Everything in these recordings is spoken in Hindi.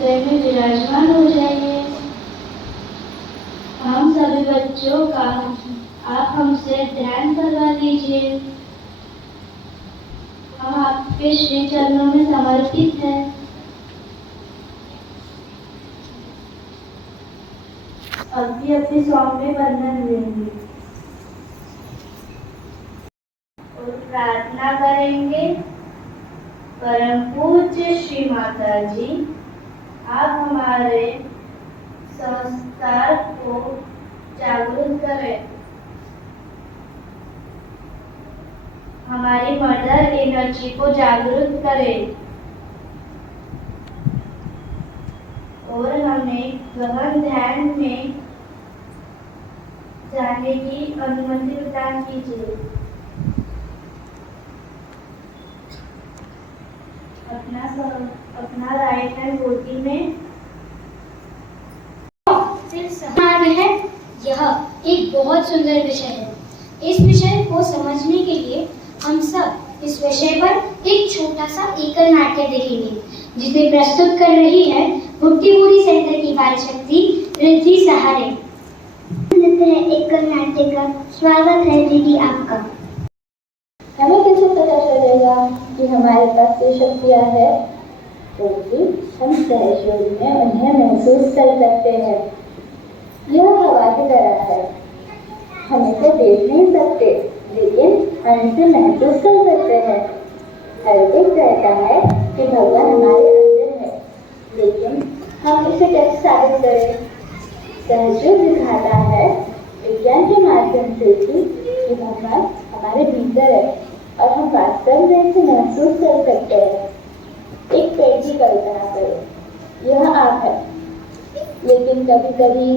हृदय में विराजमान हो जाइए। हम सभी बच्चों का आप हमसे ध्यान करवा लीजिए। हम आपके श्री चरणों में समर्पित हैं। अभी अपनी स्वामी बंधन लेंगे और प्रार्थना करेंगे। परम पूज्य श्री माता जी, आप हमारे संस्कार को जागरूक करें, हमारी मदर एनर्जी को जागरूक करें और हमें गहन ध्यान में जाने की अनुमति प्रदान कीजिए। अपना राइट हैंड गोदी में है। यह एक बहुत सुंदर विषय है। इस विषय को समझने के लिए हम सब इस विषय पर एक छोटा सा एकल नाट्य देखेंगे, जिसे प्रस्तुत कर रही है मुक्तिपुरी सेंटर की बाल शक्ति रिद्धि सहारे। एकल नाट्य का स्वागत है दीदी आपका। हमें कैसे पता चलेगा कि हमारे पास ये शक्तियाँ है? क्योंकि हम सहज योग में उन्हें महसूस कर सकते हैं। यह हवा की तरह है, हम इसे देख नहीं सकते, लेकिन हम इसे महसूस कर सकते हैं। हर एक कहता है कि भगवान हमारे अंदर है, लेकिन हम इसे कैसे साबित करें? सहयोग दिखाता है विज्ञान के माध्यम से कि भगवान हमारे भीतर है और हम वास्तव में इसे महसूस कर सकते हैं। एक पेड़ की कल्पना करो, यह आप है, लेकिन कभी कभी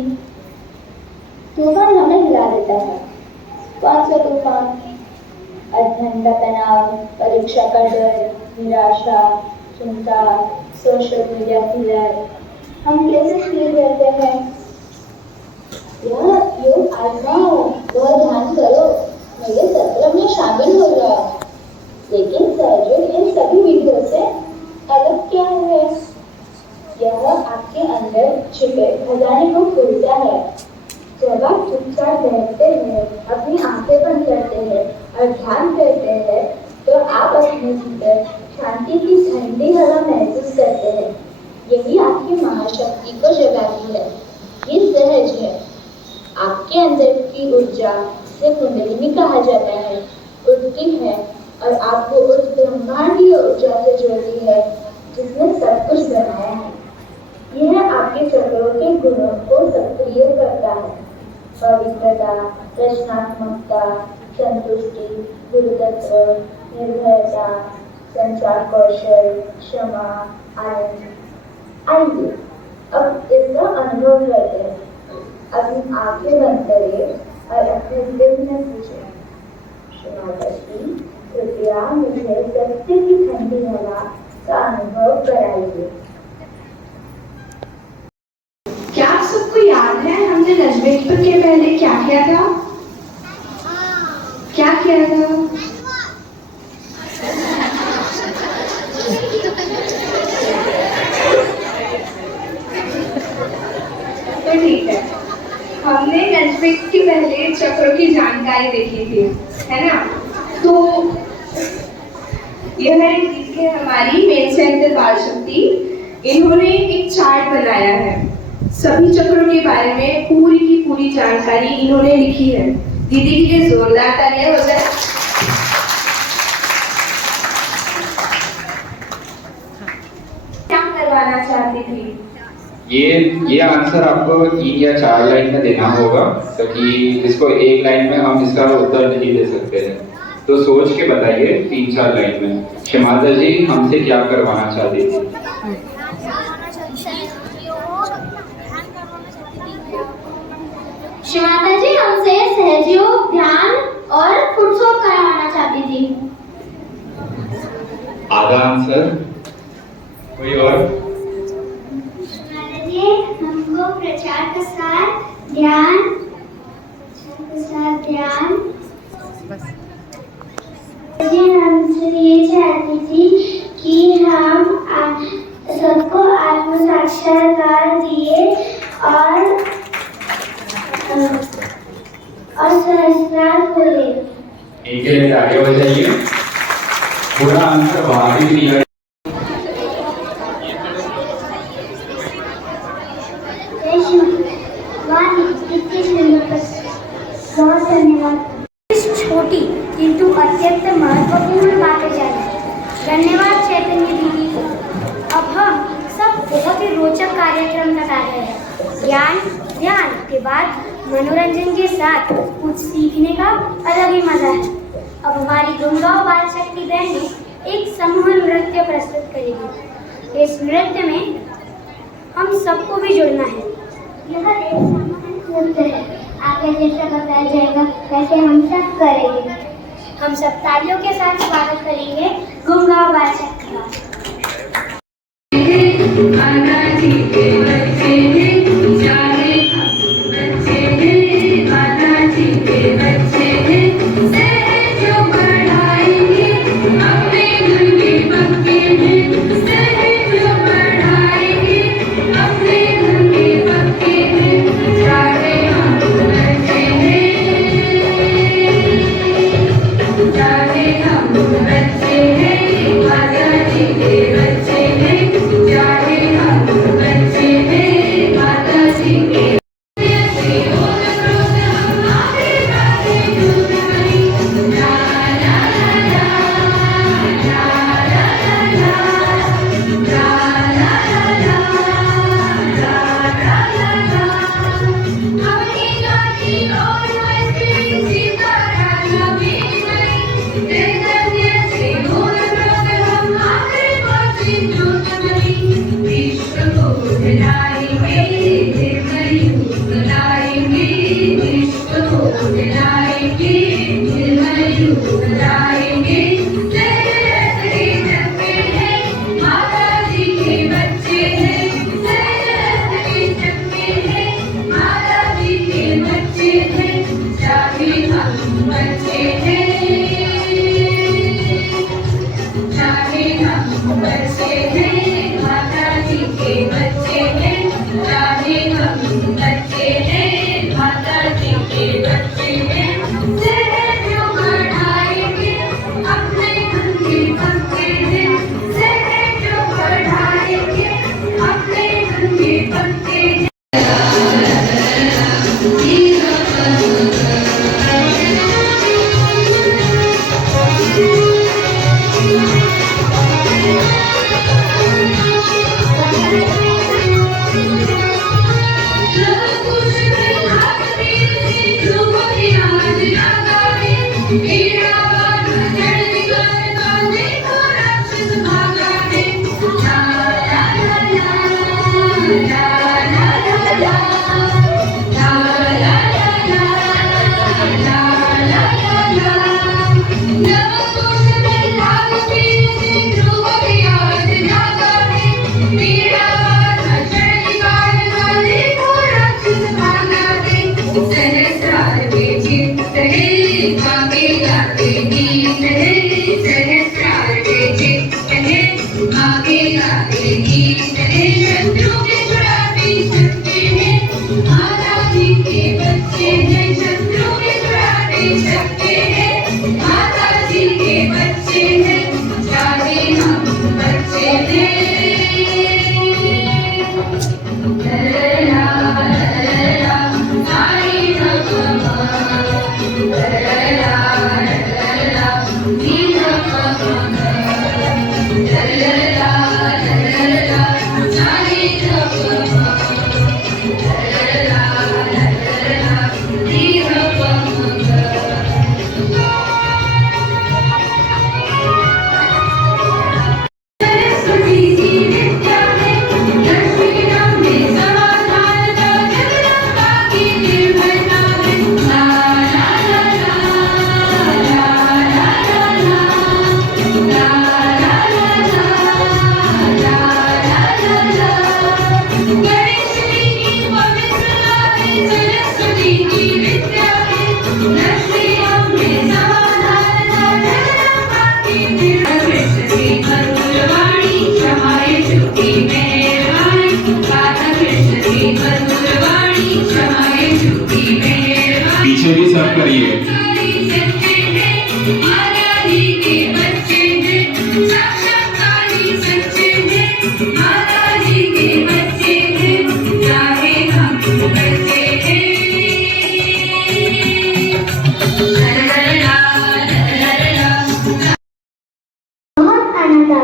तूफान हमें हिला देता है। कौन सा तूफान? अध्ययन का तनाव, परीक्षा का डर, निराशा, चिंता, सोशल मीडिया की लत। हम कैसे फील करते हैं? यह योग आजमाओ, वह ध्यान करो, मेरे सत्र में शामिल हो जाओ। लेकिन सहयोग इन सभी विधियों से अलग क्या है? यह आपके अंदर छिपे खजाने को खोलता है। जब आप चुपचाप बैठते हैं, अपनी आंखें बंद करते हैं और ध्यान करते हैं, तो आप अपने भीतर शांति की ठंडी हवा महसूस करते हैं। यही आपकी महाशक्ति को जगाती है। ये सहज है। आपके अंदर की ऊर्जा से कुंडलिनी कहा जाता है, उठती है और आपको उस ब्रह्मांडीय ऊर्जा से जोड़ती है जिसने सब कुछ बनाया है। यह आपके चक्रों के गुणों को सक्रिय करता है। पवित्रता, रचनात्मकता, संतुष्टि, गुरुतत्व, निर्भयता, संचार कौशल, क्षमा, आनंद। आइए अब इसका अनुभव करते हैं। अपनी आंखें बंद करें और अपने दिल में पूछें, माता जी, कृपया मुझे सत्य की ठंडी हवा का अनुभव कराइए। क्या आप सबको याद है हमने नजमेक्टर के पहले क्या किया था? क्या किया था? तो ठीक है, हमने नजमेक्टर के पहले चक्रों की जानकारी देखी थी, है ना? तो यह है हमारी मेन सेंटर बाल शक्ति। इन्होंने एक चार्ट बनाया है, सभी चक्रों के बारे में पूरी की पूरी जानकारी इन्होंने लिखी है। दीदी के लिए जोरदार तालियां हो जाए। क्या करवाना चाहती थी? ये आंसर आपको 3 या 4 लाइन में देना होगा, क्योंकि इसको एक लाइन में हम इसका उत्तर नहीं दे सकते हैं। तो सोच के बताइए 3-4 लाइन में। शमाता जी हमसे क्या करवाना चाहती थी? शमाता जी हमसे सहयोग, ध्यान और फुटसोप करवाना चाहती थी। आधा आंसर। कोई और? शमाता जी हमको प्रचार प्रसार, ध्यान, हमसे ये चाहती थी कि हम सबको आत्मा साक्षात्कार दिए और सहस्त्रार खोले। इनके लिए तालियां बजाइए। पूरा आंसर वहां भी दिया। बहुत धन्यवाद। इस छोटी किंतु अत्यंत महत्वपूर्ण बातें जानी। धन्यवाद चैतन्य दीदी। अब हम सब बहुत ही रोचक कार्यक्रम तक आ गए हैं। ज्ञान ध्यान के बाद मनोरंजन के साथ कुछ सीखने का अलग ही मजा है। अब हमारी गुमगांव बाल शक्ति बहनें एक समूह नृत्य प्रस्तुत करेगी। इस नृत्य में हम सबको भी जुड़ना है। यह एक समूह नृत्य है। आगे जैसे बताया जाएगा वैसे हम सब करेंगे। हम सब तालियों के साथ स्वागत करेंगे गुमगांव बाल शक्ति का।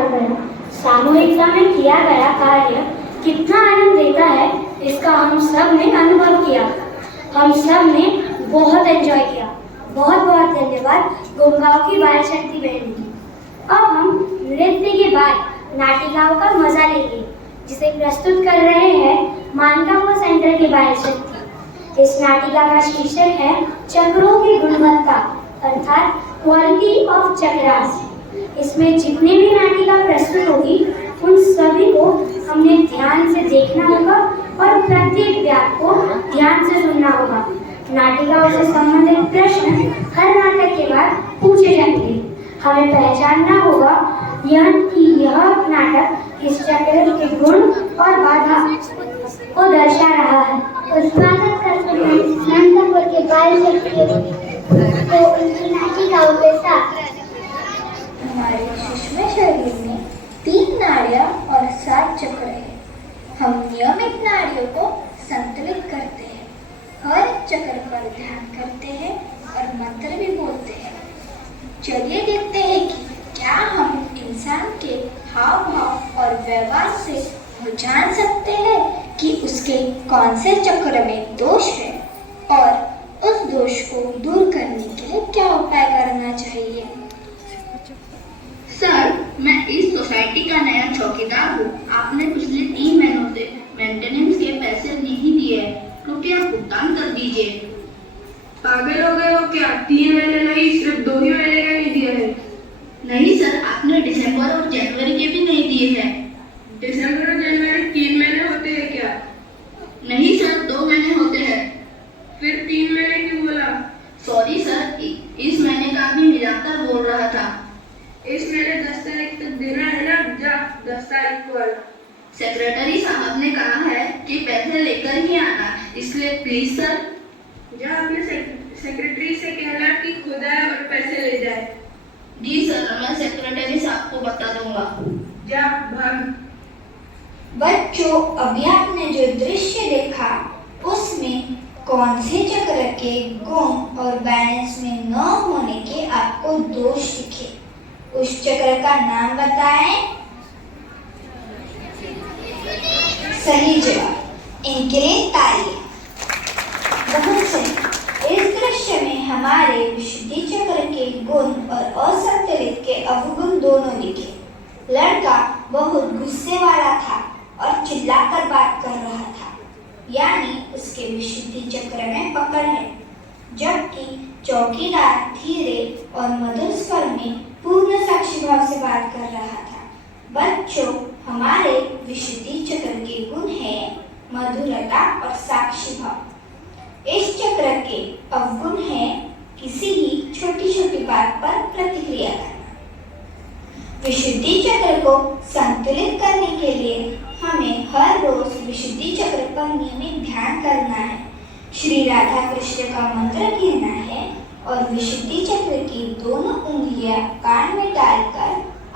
किया गया सामूहिकता में किया गया कार्य कितना आनंद देता है, इसका हम सब ने अनुभव किया। हम सब ने बहुत एंजॉय किया। बहुत बहुत धन्यवाद गुमगांव की बाल शक्ति बहन की। अब हम नृत्य के बाद नाटिकाओं का मजा लेंगे, जिसे प्रस्तुत कर रहे हैं मानकापुर सेंटर के बाल शक्ति। इस नाटिका का शीर्षक है चक्रों की गुणवत्ता, अर्थात क्वालिटी ऑफ चक्रास। इसमें जितने भी नाटिका प्रस्तुत होगी उन सभी को हमने ध्यान से देखना होगा और प्रत्येक वाक्य को ध्यान से सुनना होगा। नाटिकाओं से संबंधित प्रश्न हर नाटक के बाद पूछे जाएंगे। हमें पहचानना होगा यह नाटक किस चक्र के गुण और बाधा को दर्शा रहा है। स्वागत करते हैं मानकापुर के बाल शक्ति को उनकी नाटिकाओं के साथ। हमारे सुषमा शरीर में 3 नाड़ियाँ और 7 चक्र हैं। हम नियमित नाड़ियों को संतुलित करते हैं, हर चक्र पर ध्यान करते हैं और मंत्र भी बोलते हैं। चलिए देखते हैं कि क्या हम इंसान के हाव भाव और व्यवहार से वो जान सकते हैं कि उसके कौन से चक्र में दोष है और उस दोष को दूर करने के लिए क्या उपाय करना चाहिए। सर, मैं इस सोसाइटी का नया चौकीदार हूँ। आपने पिछले 3 महीनों से मेंटेनेंस के पैसे नहीं दिए, कृपया भुगतान कर दीजिए। पागल हो गए हो क्या? 3 महीने नहीं, सिर्फ 2 ही महीने का नहीं दिया है। नहीं सर, आपने दिसंबर और जनवरी के भी नहीं दिए हैं। दिसंबर और जनवरी 3 महीने होते हैं क्या? नहीं सर, 2 महीने होते हैं। फिर 3 महीने क्यों बोला? सॉरी सर, इस महीने का भी मिलाकर बोल रहा था। इस महीने 10 तारीख तक देना है ना? जा 10 तारीख को आना। सेक्रेटरी साहब ने कहा है कि पैसे लेकर ही आना, इसलिए प्लीज सर। जा अपने सेक्रेटरी से कहना कि खुद आए और पैसे ले जाए। जी सर, मैं सेक्रेटरी साहब को बता दूंगा। जा भाग। बच्चों, अभी आपने जो दृश्य देखा उसमें कौन से चक्र के गुण और बैलेंस में न होने के आपको दोष दिखे, उस चक्र का नाम बताएं। सही जवाब, इनके लिए तालियां। बहुत सही। इस दृश्य में हमारे विशुद्धि चक्र के गुण और असंतुलित के अवगुण दोनों दिखे। लड़का बहुत गुस्से वाला था और चिल्लाकर बात कर रहा था, यानी उसके विशुद्धि चक्र में पकड़ है, जबकि चौकीदार धीरे और मधुर स्वर में पूर्ण साक्षी भाव से बात कर रहा था। बच्चों, हमारे विशुद्धि चक्र के गुण है मधुरता और साक्षी भाव। इस चक्र के अवगुण है किसी ही छोटी छोटी बात पर प्रतिक्रिया करना। विशुद्धि चक्र को संतुलित करने के लिए हमें हर रोज विशुद्धि चक्र पर नियमित ध्यान करना है, श्री राधा कृष्ण का मंत्र कहना है और विशुद्धि चक्र की दोनों उंगलियां कान में डालकर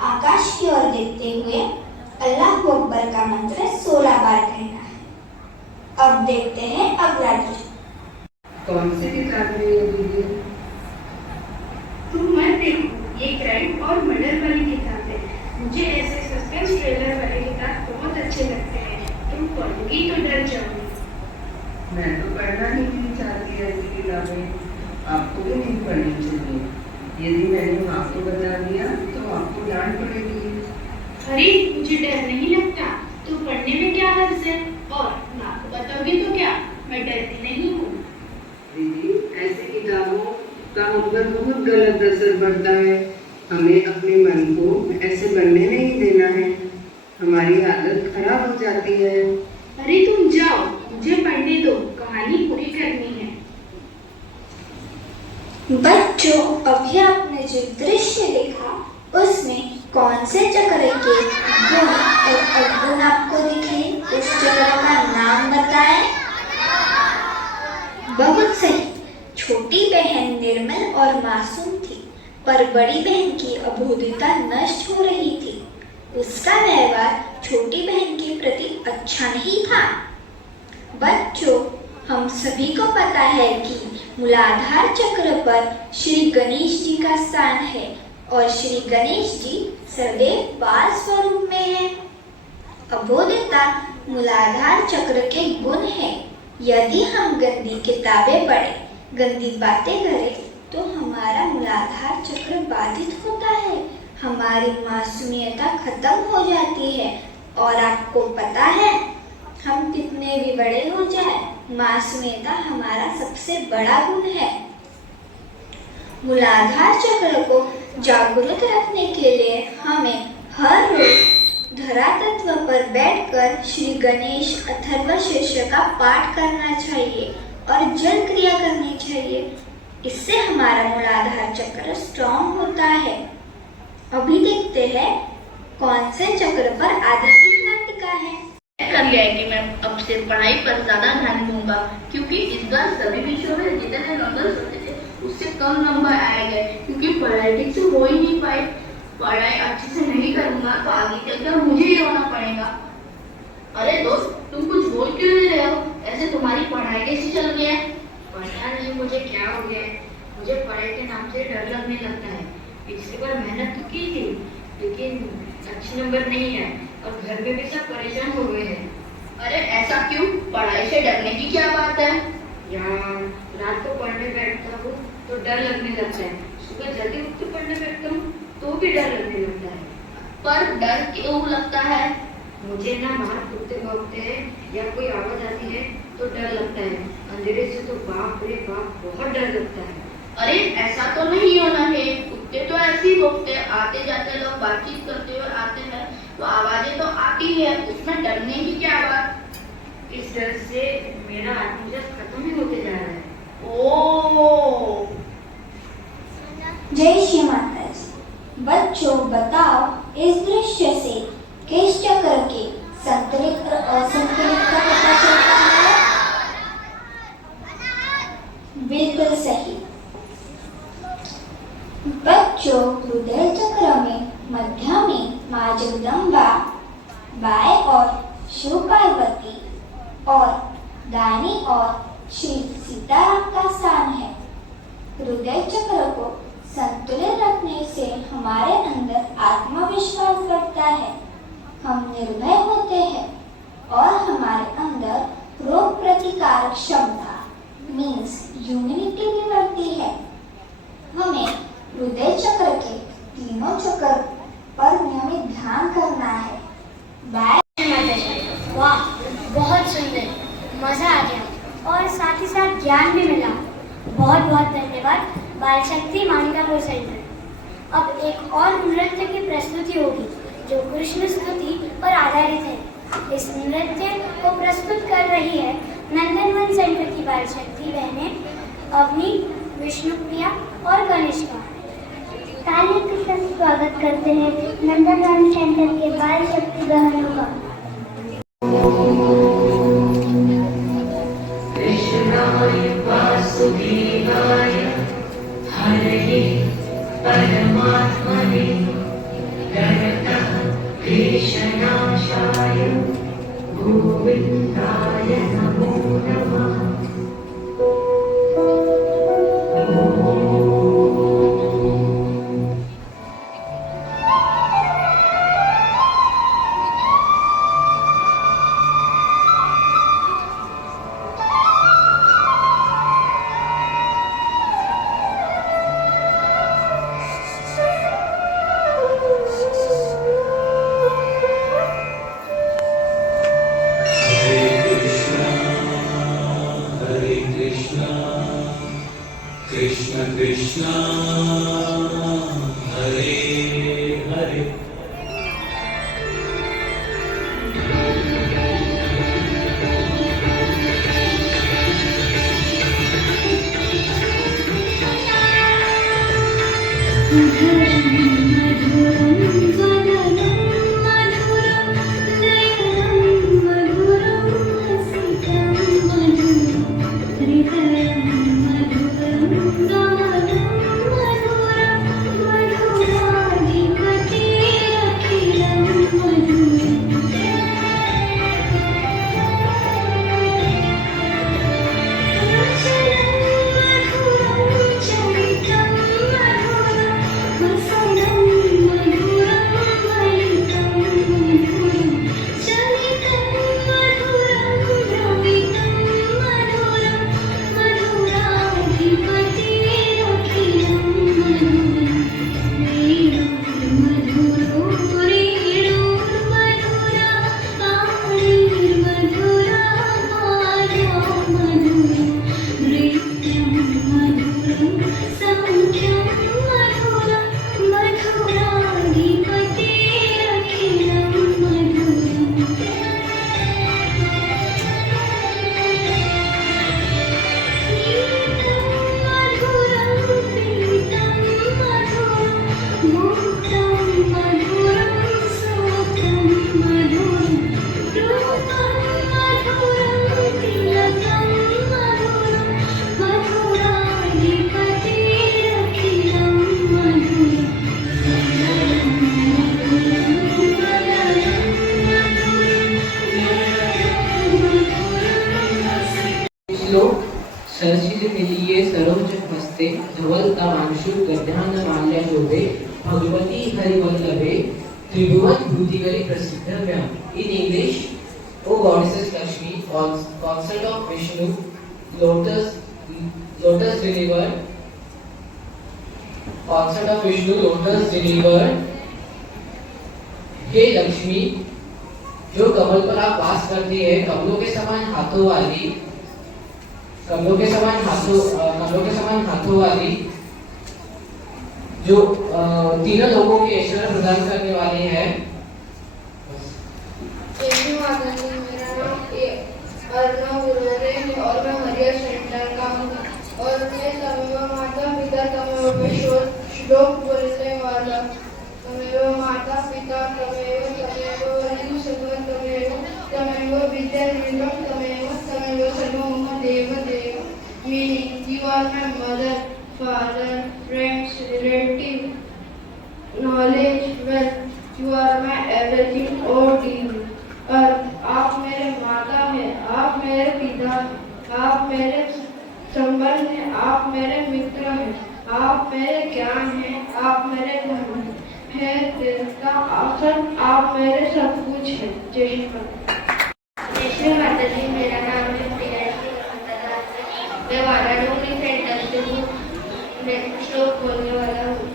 आकाश की ओर देखते हुए अल्लाह अकबर का मंत्र 16 बार कहना है। अब देखते हैं अगला दृश्य। कौन से किताब में ये दीदी? तुम मत देखो, ये क्राइम और मर्डर वाली किताब है। मुझे ऐसे सस्पेंस थ्रिलर वाले किताब बहुत अच्छे लगते हैं। तुम पढ़ोगी तो डर जाओगी। मैं तो पढ़ना ही नहीं चाहती ऐसी किताबें। आपको भी नहीं पढ़नी चाहिए। यदि मैंने आपको बता दिया तो आपको डांट पड़ेगी। अरे, मुझे डर नहीं लगता, तो पढ़ने में क्या हर्ज है? और मैं आपको बताओगी तो क्या, मैं डरती नहीं हूँ। दीदी, ऐसी किताबों का हम पर बहुत गलत असर पड़ता है। हमें अपने मन को ऐसे बनने नहीं देना है, हमारी आदत खराब हो जाती है। अरे तुम जाओ, मुझे पढ़ने दो, कहानी पूरी करनी है। बच्चों, अभी आपने जो दृश्य देखा उसमें कौन से चक्र के गुण और अवगुण आपको दिखे, उस चक्र का नाम बताएं। बहुत सही। छोटी बहन निर्मल और मासूम थी, पर बड़ी बहन की अबोधता नष्ट हो रही थी। उसका व्यवहार छोटी बहन के प्रति अच्छा नहीं था। बच्चों, हम सभी को पता है कि मूलाधार चक्र पर श्री गणेश जी का स्थान है और श्री गणेश जी सदैव बाल स्वरूप में है। अबोधता मूलाधार चक्र के गुण है। यदि हम गंदी किताबें पढ़े, गंदी बातें करें, तो हमारा मूलाधार चक्र बाधित होता है, हमारी मासूमियता खत्म हो जाती है। और आपको पता है, हम कितने भी बड़े हो जाए, मासूमियता हमारा सबसे बड़ा गुण है। मूलाधार चक्र को जागरूक रखने के लिए हमें हर रोज धरातत्व पर बैठकर श्री गणेश अथर्व शीर्ष का पाठ करना चाहिए और जल क्रिया करनी चाहिए। इससे हमारा मूलाधार चक्र स्ट्रॉन्ग होता है। अभी देखते हैं कौन से चक्र पर आध्यात्मिक नाटिका है। कर लिया है कि मैं अब से पढ़ाई पर ज्यादा ध्यान दूंगा, क्योंकि इस बार सभी विषयों में जितने नंबर होते थे उससे कम नंबर आए गए, क्योंकि पढ़ाई ठीक से हो ही नहीं पाई। पढ़ाई अच्छे से नहीं करूंगा तो आगे चलकर मुझे ही रोना पड़ेगा। अरे दोस्त, तुम कुछ बोल क्यों नहीं रहे हो? ऐसे तुम्हारी पढ़ाई कैसी चल रही है? पता नहीं मुझे क्या हो गया, मुझे पढ़ाई के नाम से डर लगने लगता है। पिछली बार मेहनत तो की थी, लेकिन अच्छे नंबर नहीं है और घर में भी सब परेशान हो गए हैं। अरे ऐसा क्यों? पढ़ाई से डरने की क्या बात है यार? रात को पढ़ने बैठता हूँ तो डर लगने लगता है, सुबह जल्दी उठ के पढ़ने बैठता हूँ तो भी डर लगने लगता है। पर डर क्यों लगता है? मुझे ना बाहर कुत्ते भौंकते हैं या कोई आवाज आती है तो डर लगता है। अंधेरे से तो बाप रे बाप बहुत डर लगता है। अरे ऐसा तो नहीं होना है, कुत्ते तो ऐसे ही भौंकते, आते जाते लोग बातचीत करते हुए आते हैं तो आवाजें तो आती है, उसमें डरने की क्या बात? इस डर से मेरा आत्मविश्वास खत्म ही होते जा रहा है। ओ जय श्री माता जी। बच्चों बताओ, इस दृश्य से किस चक्र के संतुलित और असंतुलित का पता चलता है? बिल्कुल सही बच्चों, हृदय चक्र में मध्य में माँ जगदम्बा, बाएं और शिव पार्वती और दाहिनी और श्री सीताराम का स्थान है। हृदय चक्र को संतुलित रखने से हमारे अंदर आत्मविश्वास बढ़ता है, हम निर्भय होते हैं और हमारे अंदर रोग प्रतिकारक क्षमता मीन्स इम्यूनिटी भी बढ़ती है। हमें हृदय चक्र के तीनों चक्र पर नियमित ध्यान करना है। वाह, बहुत सुंदर, मजा आ गया और साथ ही साथ ज्ञान भी मिला। बहुत बहुत धन्यवाद बाल शक्ति मानिकापुर सेंटर। अब एक और नृत्य की प्रस्तुति होगी जो कृष्ण स्तुति पर आधारित है। इस नृत्य को प्रस्तुत कर रही है नंदनवन सेंटर की बाल शक्ति बहनें अवनी, विष्णुप्रिया और कनिष्का। तालियों के साथ स्वागत करते हैं नंदनवन सेंटर के बाल शक्ति बहनों का। कृष्णाय वासुदेवाय हरये परमात्मने नमः क्लेशनाशाय गोविन्दाय नमो नमः। कृष्ण कृष्ण हरे हरे मधुरम नमस्ते धवल तमांशु गद्यान माल्य शोभे भगवती हरिवल्लभे त्रिभुवन भूतिगरी प्रसिद्धव्यम. In English, O Goddess Lakshmi, consort of Vishnu, lotus delivered, consort of Vishnu, lotus delivered. हे लक्ष्मी, जो कमल पर आप वास करती है, कमलों के समान हाथों वाली, जो तीनों लोगों के ऐश्वर्य प्रदान करने वाले हैं. मेरा नाम अर्णव गुरुवारे है और मैं हरियर सेंटर का हूँ और मैं तमेव माता पिता तमेव श्लोक बोलने वाला. तमेव माता पिता तमेव वरदानं सर्वं तमेव विद्यार्थीनं तमेव सर्वं मम देव. Meaning, you are my mother, father, friends, relative, knowledge, wealth. You are my everything, oh dear. और आप मेरे माता हैं, आप मेरे पिता, आप मेरे संबंध हैं, आप मेरे मित्र हैं, आप मेरे ज्ञान हैं, आप मेरे धर्म हैं, देवता आप मेरे सब कुछ हैं. जय श्री माता जी. मेरा नाम है प्रियांशी. मैं वाराणसी सेंटर से हूँ. मैं श्लोक बोलने वाला हूँ.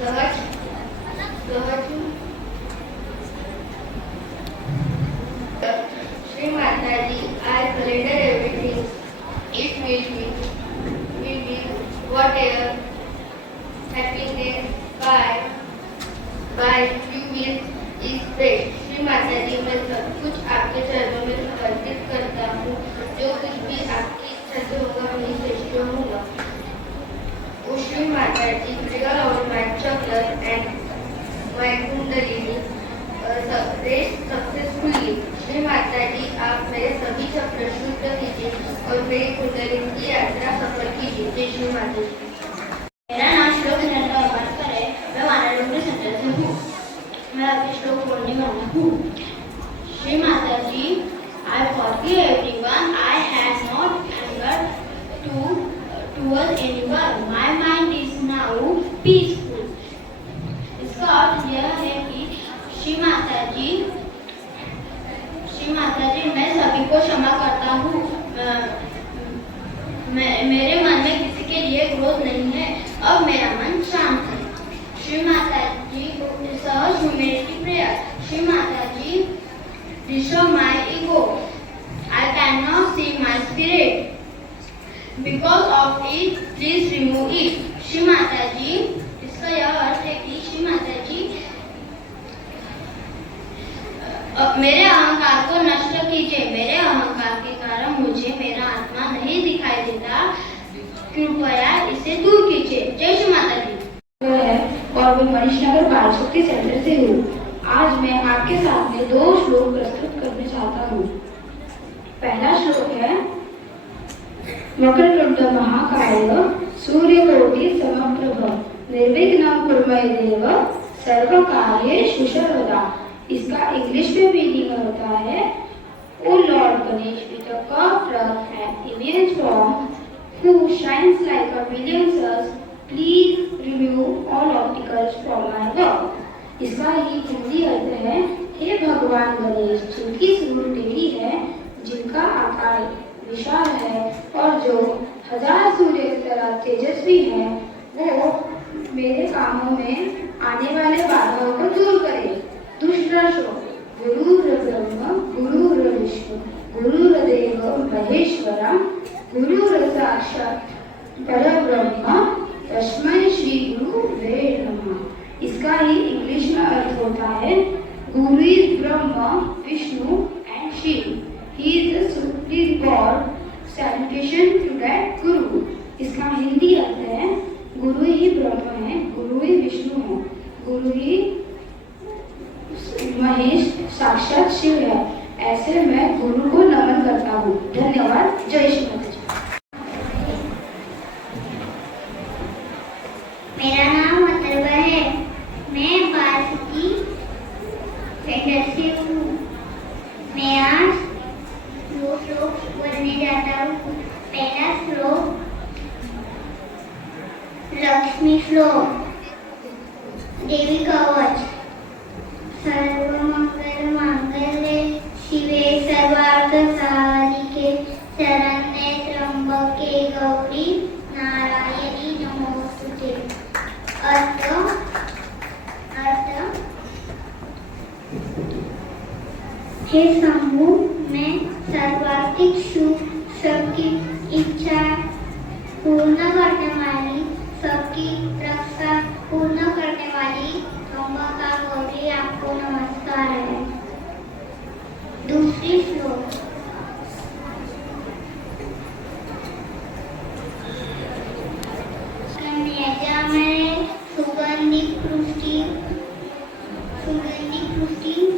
सहज Shri Mataji, I surrender everything. It will be whatever happiness by you will is best. Shri Mataji, मैं सब कुछ आपके चरणों में समर्पित करता हूँ. जो कुछ भी आपकी इच्छा से होगा वही श्रेष्ठ होगा. O Shri Mataji, trigger on my chakra and my kundalini rest successfully. Shri Mata जी, आप मेरे सभी चक्र शुद्ध कीजिए और मेरी कुंडलिनी की यात्रा सफल कीजिए. जय श्री माता जी. मेरा नाम श्लोक है. मैं वाराणसी सेंटर से हूँ. मैं आपके श्लोक बोलने वाला हूँ. श्री माता जी, I forgive everyone. I have not anger towards anyone. My mind is now peaceful. इसका अर्थ यह है कि श्री माता जी, मैं सभी को क्षमा करता हूँ. मेरे मन में किसी के लिए क्रोध नहीं है. अब मेरा मन शांत है. श्री माता जी, सहज humanity prayer. Shri Mata ji, disturb my ego. I cannot see my spirit. Because of it, please remove it. Shri Mata जी, इसका यह अर्थ है कि श्री माता जी, मेरे अहंकार को नष्ट कीजिए. मेरे अहंकार के कारण मुझे मेरा आत्मा नहीं दिखाई देता. कृपया इसे दूर कीजिए. जय श्री माता जी. और मैं मनीषनगर बाल शक्ति सेंटर से हूँ. आज मैं आपके सामने 2 श्लोक प्रस्तुत करने चाहता हूँ. पहला श्लोक है वक्रतुंड महाकाय सूर्यकोटि समप्रभ निर्विघ्नं कुरु देव सर्वकार्येषु सर्वदा. इसका इंग्लिश में मीनिंग होता है, O Lord Ganesh with a curved trunk and immense form, who shines like a million suns, please remove all obstacles from my work. इसका ही हिंदी अर्थ है, हे भगवान गणेश, जिनकी सूंड टेढ़ी है, जिनका आकार विशाल है और जो 1000 सूर्य की तरह तेजस्वी है, वो मेरे कामों में आने वाले बाधाओं को दूर करे. दूसरा श्लोक. गुरुर्ब्रह्मा गुरुर्विष्णु गुरुर्देव महेश्वरम गुरुर्साक्षात् परब्रह्म तस्मै श्री गुरुवे नमः. इसका ही इंग्लिश में अर्थ होता है, guru is Brahma, Vishnu and Shiva. He is the supreme god. Salutation to that guru. इसका हिंदी अर्थ है, गुरु ही ब्रह्म है, गुरु ही विष्णु है, गुरु ही महेश साक्षात शिव है. ऐसे मैं गुरु को नमन करता हूँ. धन्यवाद. जय श्री माता जी. मेरा नाम अथर्व है. मैं वाराणसी सेंटर से हूँ. मैं आज 2 श्लोक बोलने जाता हूँ. पहला श्लोक. लक्ष्मी श्लोक देवी कवच सर्वमंगल मांगल्ये शिवे सर्वार्थ साधिके शरण्ये त्र्यंबके गौरी नारायणी नमोस्तुते। अर्थ हे समूह में सर्वाधिक शुभ सबकी इच्छा पूर्ण करने वाली, सबकी रक्षा पूर्ण करने वाली त्र्यंबका गौरी आपको नमस्कार है। दूसरी श्लोक कन्या में सुगंधि पुष्टि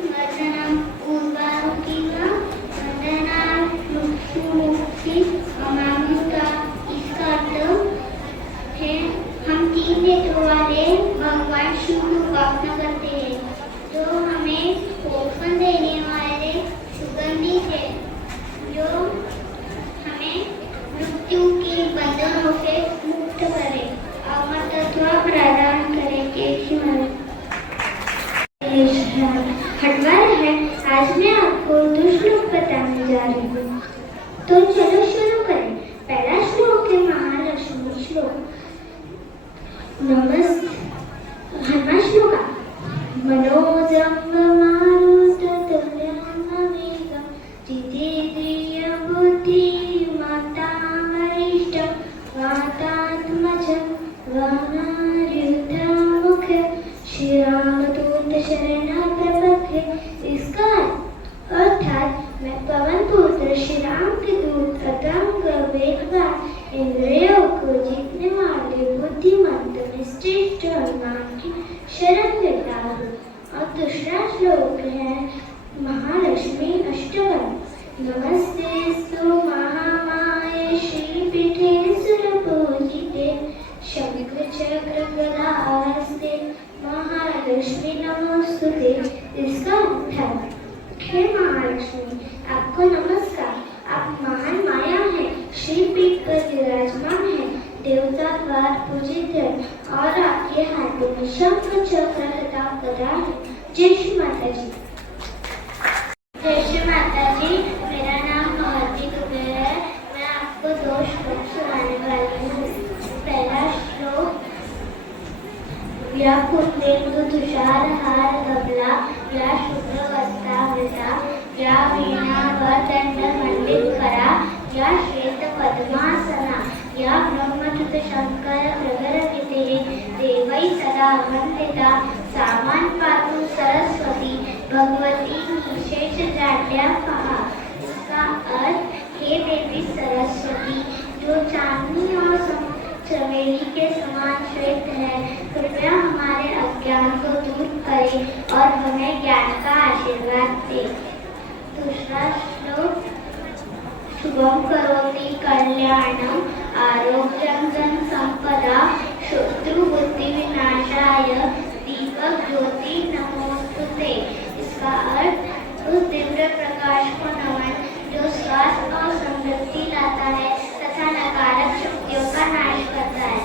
वर्धनम उर्वारुकिवा वंदना मुक्ति अमामुता। इसका अर्थ है हम 3 नेत्रों वाले भगवान शिव को उपासना करते हैं, जो हमें पोषण देने वाले सुगंधि है, जो हमें मृत्यु के बंधनों से मुक्त करे, अमरत्व प्रदान करेंगे। हटवार है। आज मैं आपको 2 श्लोक बताने जा रही हूँ, तो चलो शुरू करें। पहला श्लोक है महालक्ष्मी श्लोक। हनुमान श्लोक मनोजम मारुततुल्यं वेगं जितेन्द्रिय बुद्धिमतां वातात्मजं वानरयुधमुखे श्रीरामदूत शरणं प्रपद्ये। इसका अर्थात मैं पवन पुत्र श्री राम के दूत अतंग वेगवान इंद्रियों को जीतने वाले बुद्धिमंत में श्रेष्ठ हनुमान की शरण लेता हूँ। और दूसरा श्लोक है महालक्ष्मी अष्टकम। नमस्तेस्तु महामाये श्रीपीठे सुरपूजिते शंख चक्र गदाहस्ते महालक्ष्मी नमोस्तुते। इसका अर्थ है हे महालक्ष्मी आपको नमस्कार। आप महान माया है, श्रीपीठ पर विराजमान है, देवता द्वारा पूजित है और आपके हाथों में शंख चक्र तथा गदा है। जय श्री माता जी। जय श्री माता जी। मेरा नाम महती दुबे है। मैं आपको 2 श्लोक सुनाने वाली हूँ। पहला श्लोक या कुंदेन्दु तुषार हार गबला या शुभ्र वस्त्रावृता या वीणा वदंड मंडित करा या श्वेत पद्मासना या ब्रह्मच्युत शंकर प्रगरविते देवै सदा वंदिता सामान पातु सरस्वती भगवती विशेष जाड्या पहा। इसका अर्थ हे देवी सरस्वती जो चांदनी और चमेली के समान श्वेत है, कृपया हमारे अज्ञान को दूर करें और हमें ज्ञान का आशीर्वाद दे। दूसरा श्लोक शुभम करोति कल्याणम आरोग्यम धन संपदा शत्रु बुद्धि विनाशाय दीपक ज्योति नमोस्तुते। इसका अर्थ उस दिव्य प्रकाश को नमन जो स्वास्थ्य और समृद्धि लाता है तथा नकारात्मक शक्तियों का नाश करता है।